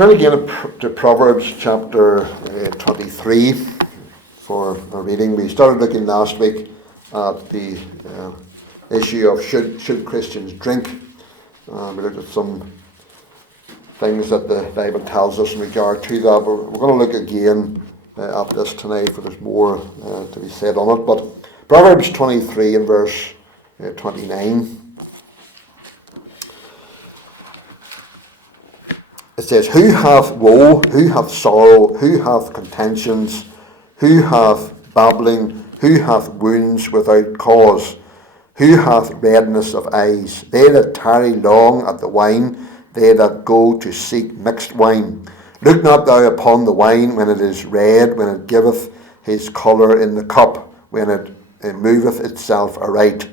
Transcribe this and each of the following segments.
Turn again to Proverbs chapter 23 for a reading. We started looking last week at the issue of should Christians drink. We looked at some things that the Bible tells us in regard to that. We're going to look again at this tonight, for there's more to be said on it. But Proverbs 23 and verse 29. It says, "Who hath woe, who hath sorrow, who hath contentions, who hath babbling, who hath wounds without cause, who hath redness of eyes? They that tarry long at the wine, they that go to seek mixed wine. Look not thou upon the wine when it is red, when it giveth his colour in the cup, when it moveth itself aright.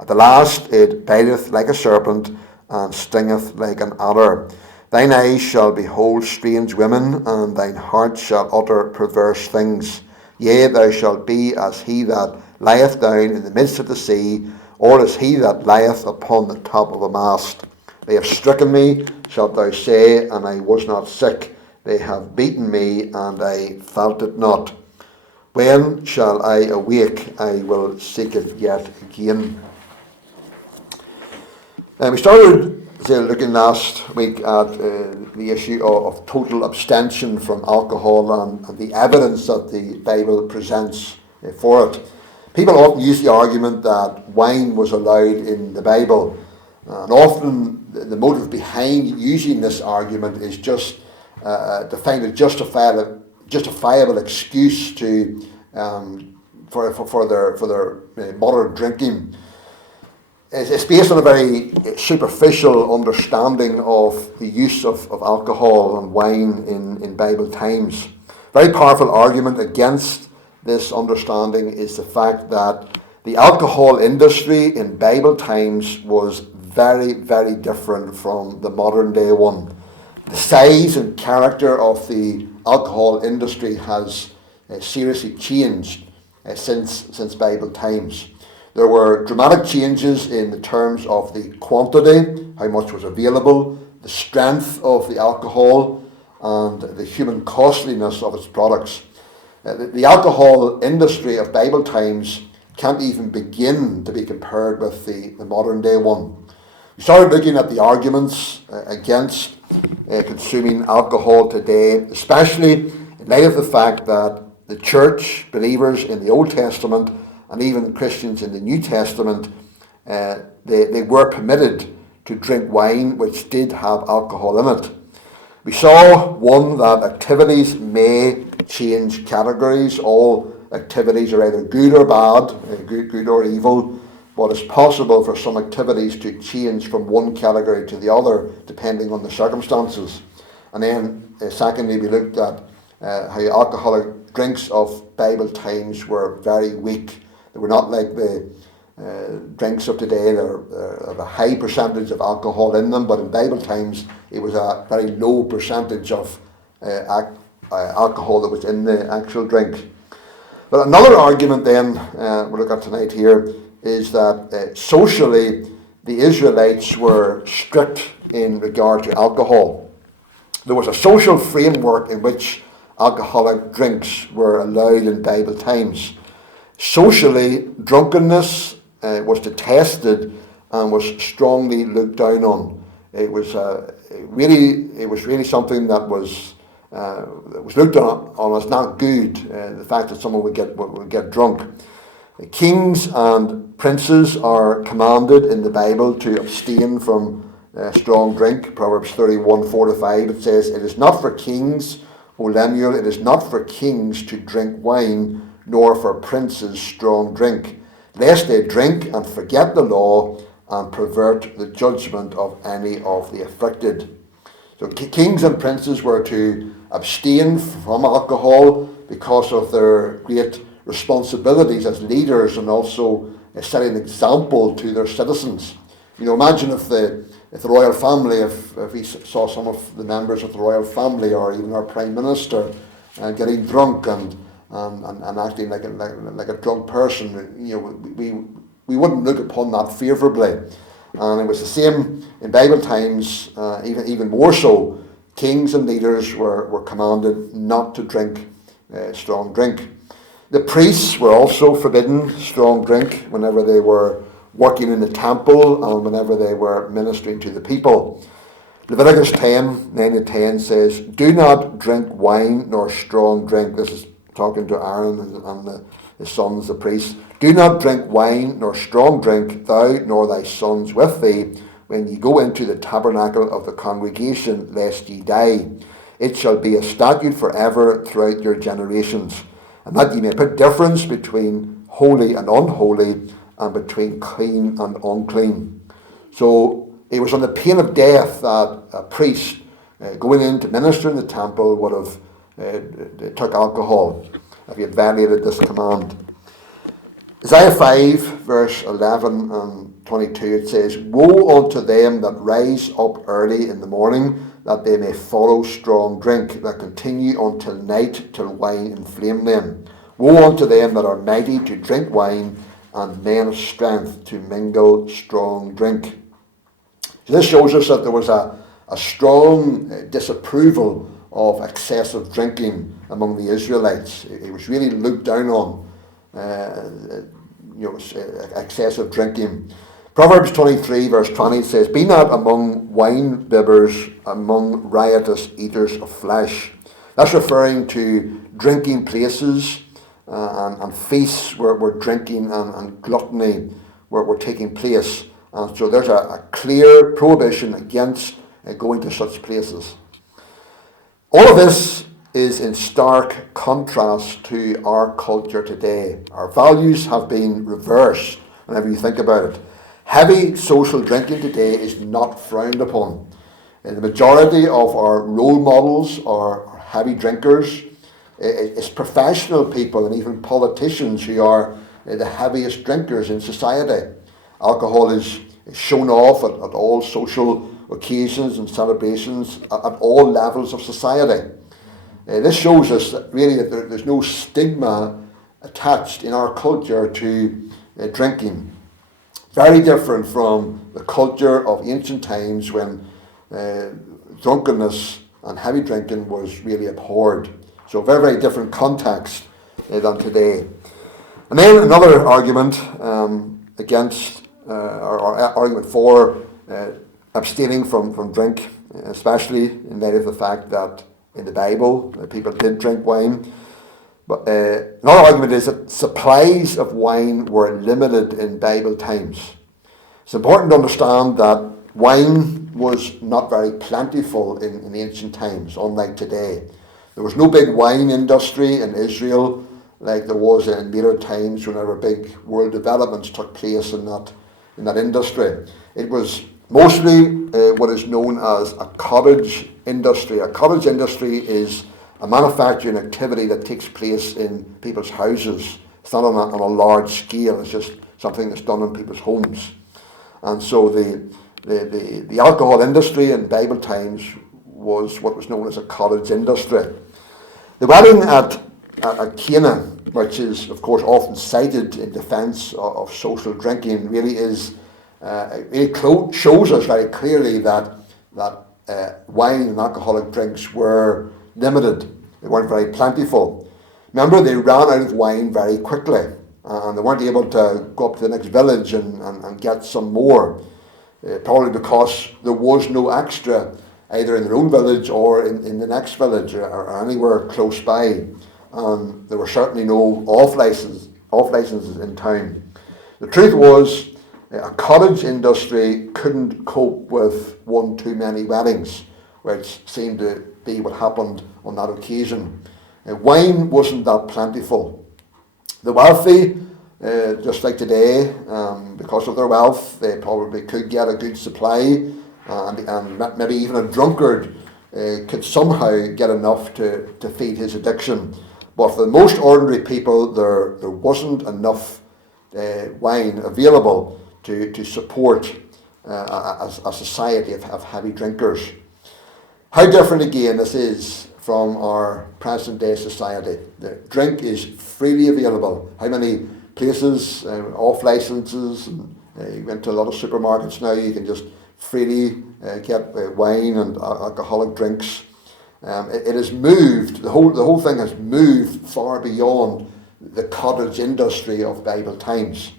At the last it biteth like a serpent, and stingeth like an adder. Thine eyes shall behold strange women, and thine heart shall utter perverse things. Yea, thou shalt be as he that lieth down in the midst of the sea, or as he that lieth upon the top of a mast. They have stricken me, shalt thou say, and I was not sick. They have beaten me, and I felt it not. When shall I awake? I will seek it yet again." We started looking last week at the issue of total abstention from alcohol and the evidence that the Bible presents for it. People often use the argument that wine was allowed in the Bible, and often the motive behind using this argument is just to find a justifiable excuse for their moderate drinking. It's based on a very superficial understanding of the use of alcohol and wine in Bible times. Very powerful argument against this understanding is the fact that the alcohol industry in Bible times was very, very different from the modern day one. The size and character of the alcohol industry has seriously changed since Bible times. There were dramatic changes in the terms of the quantity, how much was available, the strength of the alcohol, and the human costliness of its products. The alcohol industry of Bible times can't even begin to be compared with the modern day one. We started looking at the arguments against consuming alcohol today, especially in light of the fact that the church, believers in the Old Testament, and even Christians in the New Testament, they were permitted to drink wine which did have alcohol in it. We saw, one, that activities may change categories. All activities are either good or bad, good or evil, but it's possible for some activities to change from one category to the other depending on the circumstances. And then, secondly, we looked at how alcoholic drinks of Bible times were very weak. They were not like the drinks of today. There have a high percentage of alcohol in them, but in Bible times it was a very low percentage of alcohol that was in the actual drink. But another argument then we'll look at tonight here is that socially the Israelites were strict in regard to alcohol. There was a social framework in which alcoholic drinks were allowed in Bible times. Socially, drunkenness was detested and was strongly looked down on. It was really something that was looked on as not good. The fact that someone would get drunk. Kings and princes are commanded in the Bible to abstain from strong drink. Proverbs 31:4-5. It says, "It is not for kings, O Lemuel, it is not for kings to drink wine, nor for princes strong drink, lest they drink and forget the law and pervert the judgment of any of the afflicted." So kings and princes were to abstain from alcohol because of their great responsibilities as leaders and also setting an example to their citizens. Imagine if the royal family, if we saw some of the members of the royal family or even our prime minister getting drunk and acting like a drunk person, we wouldn't look upon that favourably. And it was the same in Bible times, even more so. Kings and leaders were commanded not to drink strong drink. The priests were also forbidden strong drink whenever they were working in the temple and whenever they were ministering to the people. Leviticus 10:9-10 says, "Do not drink wine nor strong drink." This is talking to Aaron and his sons, the priests. "Do not drink wine nor strong drink, thou nor thy sons with thee, when ye go into the tabernacle of the congregation, lest ye die. It shall be a statute forever throughout your generations, and that ye may put difference between holy and unholy, and between clean and unclean." So it was on the pain of death that a priest going in to minister in the temple would have took alcohol if he had violated this command. Isaiah 5, verse 11 and 22, it says, "Woe unto them that rise up early in the morning, that they may follow strong drink, that continue until night, till wine inflame them. Woe unto them that are mighty to drink wine, and men of strength to mingle strong drink." So this shows us that there was a strong disapproval of excessive drinking among the Israelites. It was really looked down on, excessive drinking. Proverbs 23 verse 20 says, "Be not among wine bibbers, among riotous eaters of flesh." That's referring to drinking places and feasts where drinking and gluttony were taking place. And so there's a clear prohibition against going to such places. All of this is in stark contrast to our culture today. Our values have been reversed whenever you think about it. Heavy social drinking today is not frowned upon. The majority of our role models are heavy drinkers. It's professional people and even politicians who are the heaviest drinkers in society. Alcohol is shown off at all social occasions and celebrations at all levels of society. This shows us that really that there's no stigma attached in our culture to drinking. Very different from the culture of ancient times when drunkenness and heavy drinking was really abhorred. So very, very different context than today. And then another argument against, or argument for abstaining from drink, especially in light of the fact that in the Bible people did drink wine. But another argument is that supplies of wine were limited in Bible times. It's important to understand that wine was not very plentiful in ancient times, unlike today. There was no big wine industry in Israel like there was in later times whenever big world developments took place in that industry. It was mostly what is known as a cottage industry. A cottage industry is a manufacturing activity that takes place in people's houses. It's not on a large scale, it's just something that's done in people's homes. And so the alcohol industry in Bible times was what was known as a cottage industry. The wedding at Cana, which is of course often cited in defence of social drinking, really is shows us very clearly that wine and alcoholic drinks were limited. They weren't very plentiful. Remember, they ran out of wine very quickly, and they weren't able to go up to the next village and get some more, probably because there was no extra either in their own village or in the next village or anywhere close by. There were certainly no off licenses in town. The truth was, a cottage industry couldn't cope with one too many weddings, which seemed to be what happened on that occasion. Wine wasn't that plentiful. The wealthy, just like today, because of their wealth, they probably could get a good supply, and maybe even a drunkard could somehow get enough to feed his addiction. But for the most ordinary people, there wasn't enough wine available to support a society of heavy drinkers. How different again this is from our present day society. The drink is freely available. How many places, off licenses, you went to a lot of supermarkets now, you can just freely get wine and alcoholic drinks. It has moved, the whole thing has moved far beyond the cottage industry of Bible times.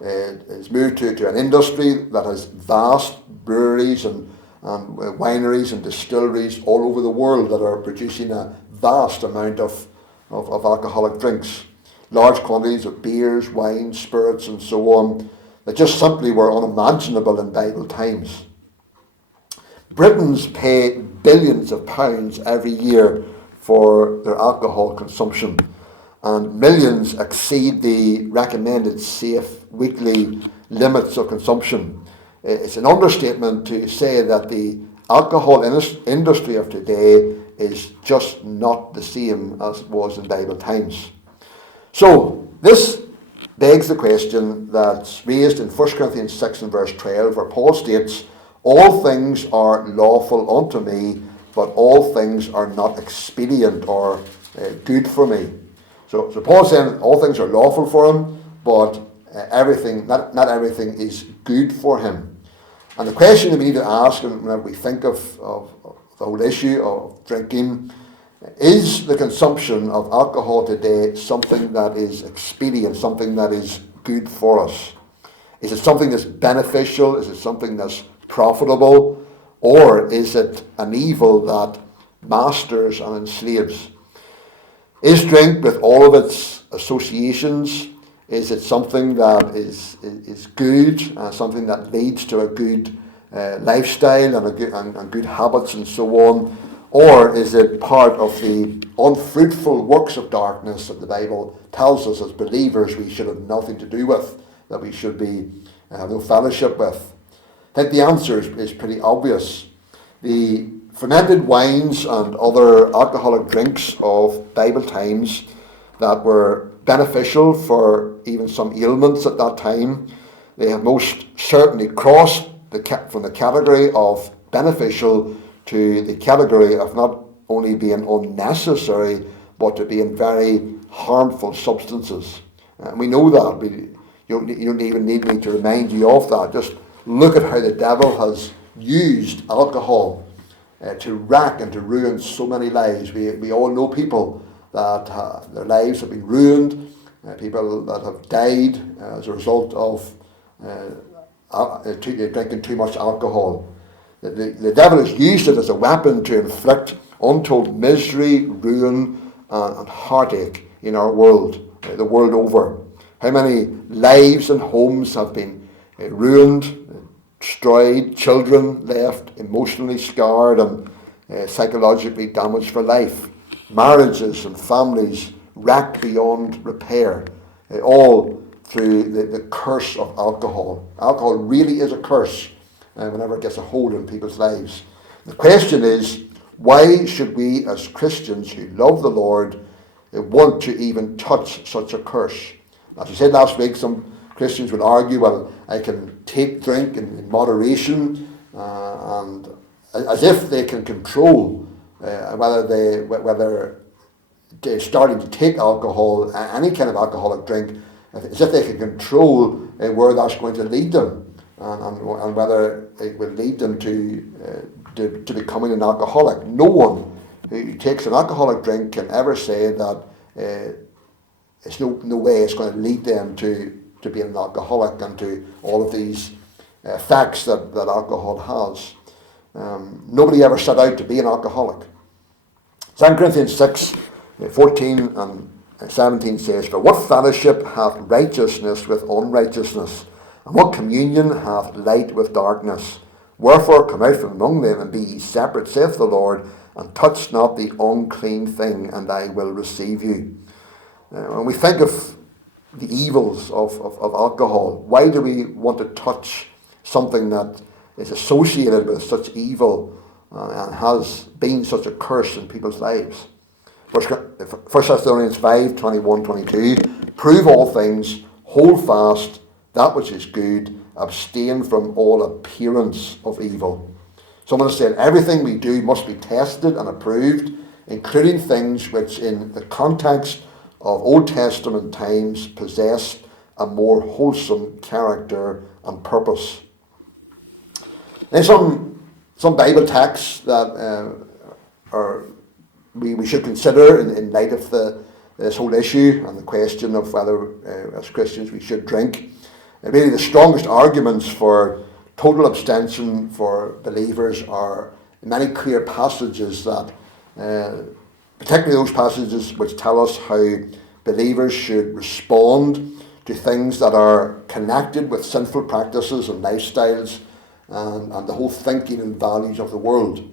It's moved to an industry that has vast breweries and wineries and distilleries all over the world that are producing a vast amount of alcoholic drinks. Large quantities of beers, wines, spirits and so on that just simply were unimaginable in Bible times. Britons pay billions of pounds every year for their alcohol consumption, and millions exceed the recommended safe weekly limits of consumption. It's an understatement to say that the alcohol industry of today is just not the same as it was in Bible times. So this begs the question that's raised in 1 Corinthians 6 and verse 12, where Paul states, "All things are lawful unto me, but all things are not expedient or good for me." So Paul's saying all things are lawful for him, but not everything is good for him. And the question that we need to ask whenever we think of the whole issue of drinking, is the consumption of alcohol today something that is expedient, something that is good for us? Is it something that's beneficial? Is it something that's profitable? Or is it an evil that masters and enslaves? Is drink, with all of its associations, is it something that is good, something that leads to a good lifestyle and good habits and so on? Or is it part of the unfruitful works of darkness that the Bible tells us as believers we should have nothing to do with, that we should have no fellowship with? I think the answer is pretty obvious. The fermented wines and other alcoholic drinks of Bible times that were beneficial for even some ailments at that time, they have most certainly crossed from the category of beneficial to the category of not only being unnecessary, but to being very harmful substances. And we know that. You don't even need me to remind you of that. Just look at how the devil has used alcohol to rack and to ruin so many lives. We all know people that their lives have been ruined, people that have died as a result of drinking too much alcohol. The devil has used it as a weapon to inflict untold misery, ruin, and heartache in our world, the world over. How many lives and homes have been ruined, destroyed, children left emotionally scarred and psychologically damaged for life, marriages and families wrecked beyond repair, all through the curse of alcohol. Alcohol really is a curse whenever it gets a hold on people's lives. The question is, why should we as Christians who love the Lord want to even touch such a curse? As we said last week, some Christians will argue, well, I can drink in moderation, and as if they can control whether they're starting to take alcohol, any kind of alcoholic drink, as if they can control where that's going to lead them, and whether it will lead them to becoming an alcoholic. No one who takes an alcoholic drink can ever say that it's no way it's going to lead them to being an alcoholic and to all of these effects that alcohol has. Nobody ever set out to be an alcoholic. 2 Corinthians 6, 14 and 17 says, "For what fellowship hath righteousness with unrighteousness? And what communion hath light with darkness? Wherefore come out from among them, and be ye separate, saith the Lord, and touch not the unclean thing, and I will receive you." When we think of the evils of alcohol, why do we want to touch something that is associated with such evil and has been such a curse in people's lives? 1 Thessalonians 5, 21, 22, "Prove all things, hold fast that which is good, abstain from all appearance of evil." Someone has said everything we do must be tested and approved, including things which in the context of Old Testament times possessed a more wholesome character and purpose. Then some Bible texts that are we should consider in light of this whole issue and the question of whether as Christians we should drink. Really the strongest arguments for total abstention for believers are many clear passages that, particularly those passages which tell us how believers should respond to things that are connected with sinful practices and lifestyles and the whole thinking and values of the world.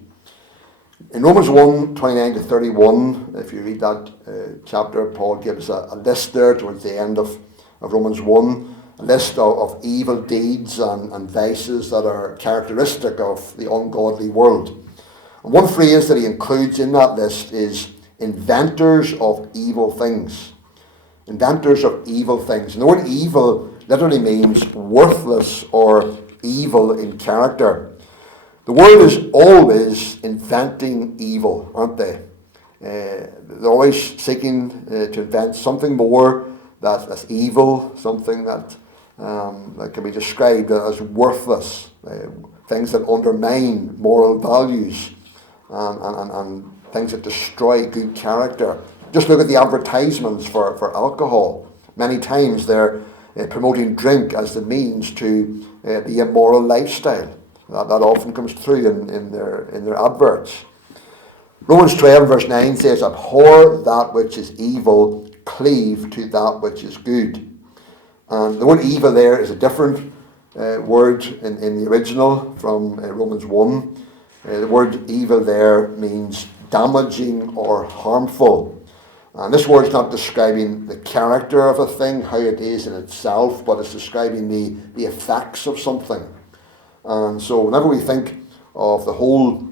In Romans 1, 29 to 31, if you read that chapter, Paul gives a list there towards the end of Romans 1, a list of evil deeds and vices that are characteristic of the ungodly world. And one phrase that he includes in that list is inventors of evil things. Inventors of evil things. And the word evil literally means worthless or evil in character. The world is always inventing evil, aren't they? They're always seeking to invent something more that's evil, something that can be described as worthless, things that undermine moral values and things that destroy good character. Just look at the advertisements for alcohol. Many times they're promoting drink as the means to the immoral lifestyle. That often comes through in their adverts. Romans 12 verse 9 says, abhor that which is evil, cleave to that which is good. And the word evil there is a different word in the original from Romans 1. The word evil there means damaging or harmful. And this word is not describing the character of a thing, how it is in itself, but it's describing the effects of something. And so whenever we think of the whole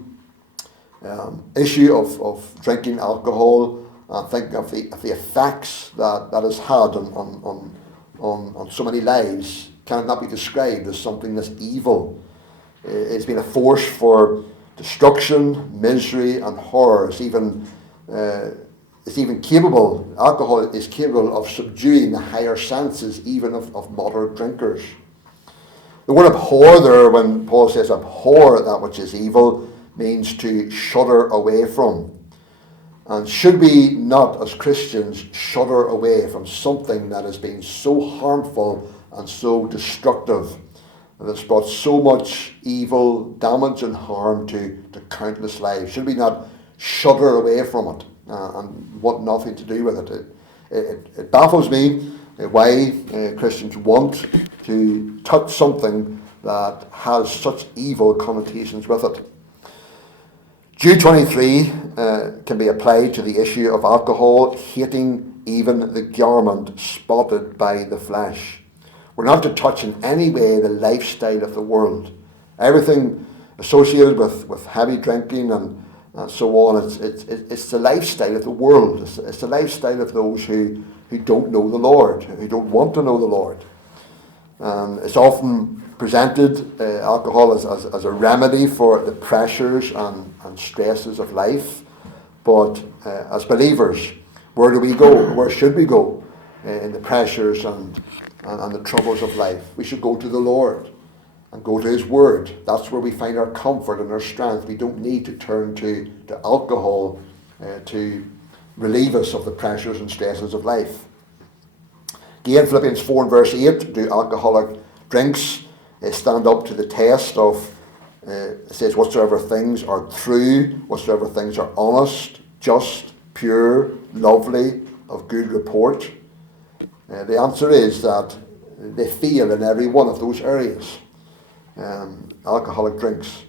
issue of drinking alcohol, and think of the effects that has had on so many lives, can it not be described as something that's evil? It's been a force for destruction, misery, and horror. It's even capable, alcohol is capable of subduing the higher senses, even of moderate drinkers. The word abhor there, when Paul says abhor that which is evil, means to shudder away from. And should we not, as Christians, shudder away from something that has been so harmful and so destructive, and that's brought so much evil, damage and harm to countless lives? Should we not shudder away from it and want nothing to do with it? It baffles me why Christians want to touch something that has such evil connotations with it. Jude 23 can be applied to the issue of alcohol, hating even the garment spotted by the flesh. We're not to touch in any way the lifestyle of the world. Everything associated with heavy drinking and so on, it's the lifestyle of the world. It's the lifestyle of those who don't know the Lord, who don't want to know the Lord. It's often presented, alcohol, as a remedy for the pressures and stresses of life. But as believers, where do we go? Where should we go in the pressures and the troubles of life? We should go to the Lord and go to His Word. That's where we find our comfort and our strength. We don't need to turn to alcohol to relieve us of the pressures and stresses of life. Again, Philippians 4 and verse 8, do alcoholic drinks stand up to the test of, it says, whatsoever things are true, whatsoever things are honest, just, pure, lovely, of good report? The answer is that they fail in every one of those areas. Alcoholic drinks.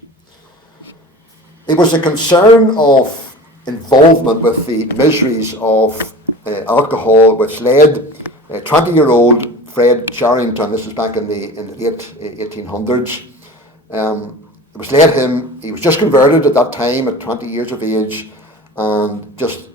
It was a concern of involvement with the miseries of alcohol which led 20-year-old Fred Charrington, this is back in the late 1800s, it was led him, he was just converted at that time at 20 years of age, and just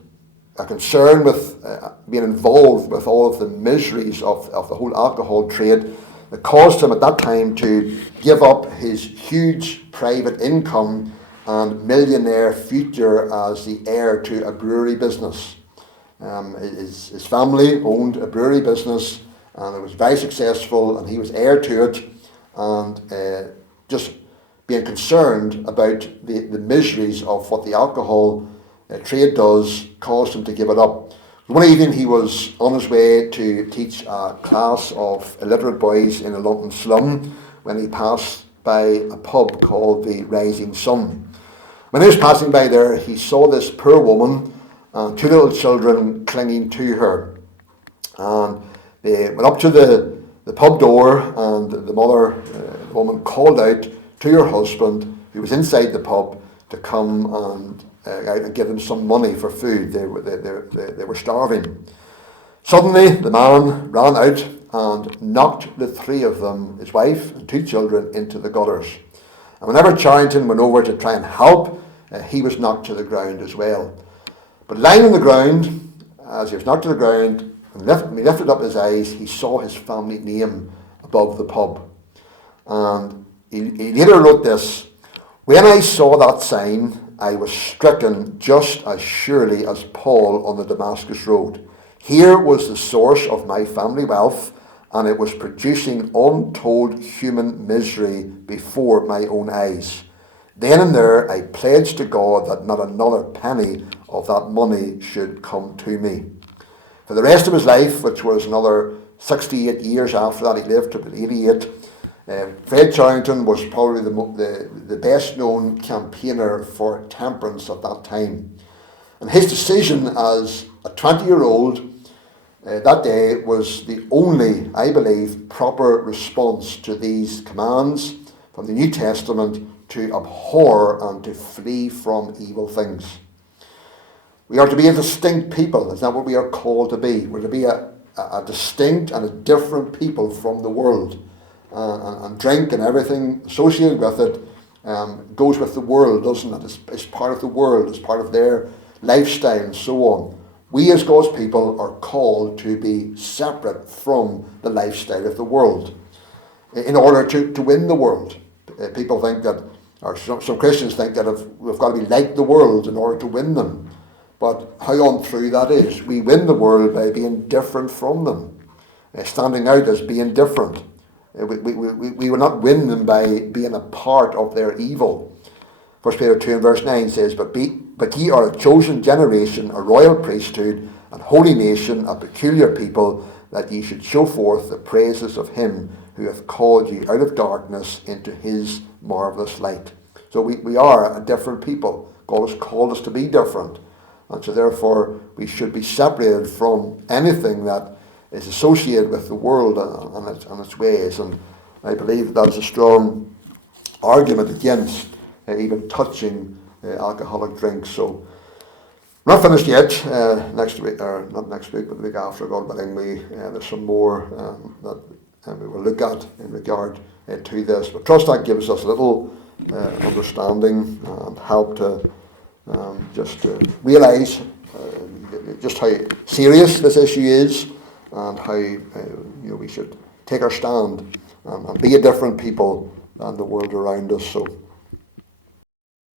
a concern with being involved with all of the miseries of the whole alcohol trade that caused him at that time to give up his huge private income and millionaire future as the heir to a brewery business. His family owned a brewery business, and it was very successful, and he was heir to it, and just being concerned about the miseries of what the alcohol trade does cause him to give it up. One evening he was on his way to teach a class of illiterate boys in a London slum when he passed by a pub called the Rising Sun. When he was passing by there, he saw this poor woman and two little children clinging to her. And they went up to the pub door, and the mother, the woman, called out to her husband, who was inside the pub, to come and out and give them some money for food. They were starving. Suddenly, the man ran out and knocked the three of them, his wife and two children, into the gutters. And whenever Charrington went over to try and help, he was knocked to the ground as well. But lying on the ground, as he was knocked to the ground, and he lifted up his eyes, he saw his family name above the pub. And he later wrote this: "When I saw that sign, I was stricken just as surely as Paul on the Damascus road. Here was the source of my family wealth, and it was producing untold human misery before my own eyes. Then and there I pledged to God that not another penny of that money should come to me." For the rest of his life, which was another 68 years after that, he lived to be 88, Fred Charrington was probably the best known campaigner for temperance at that time. And his decision as a 20-year-old that day was the only, I believe, proper response to these commands from the New Testament to abhor and to flee from evil things. We are to be a distinct people. Is that what we are called to be? We're to be a distinct and a different people from the world. And drink and everything associated with it goes with the world, doesn't it? It's part of the world. It's part of their lifestyle and so on. We as God's people are called to be separate from the lifestyle of the world in order to win the world. People think that, or some Christians think that we've got to be like the world in order to win them. But how untrue that is. We win the world by being different from them, standing out as being different. We will not win them by being a part of their evil. 1 Peter 2 and verse 9 says, But ye are a chosen generation, a royal priesthood, and holy nation, a peculiar people, that ye should show forth the praises of him who hath called you out of darkness into his marvellous light. So we are a different people. God has called us to be different. And so therefore we should be separated from anything that is associated with the world and its ways. And I believe that is a strong argument against even touching alcoholic drinks. So we're not finished yet. Next week, or not next week, but the week after, God willing, there's some more that we will look at in regard to this. But trust that gives us a little understanding and help to just to realise just how serious this issue is, and how we should take our stand and be a different people than the world around us. So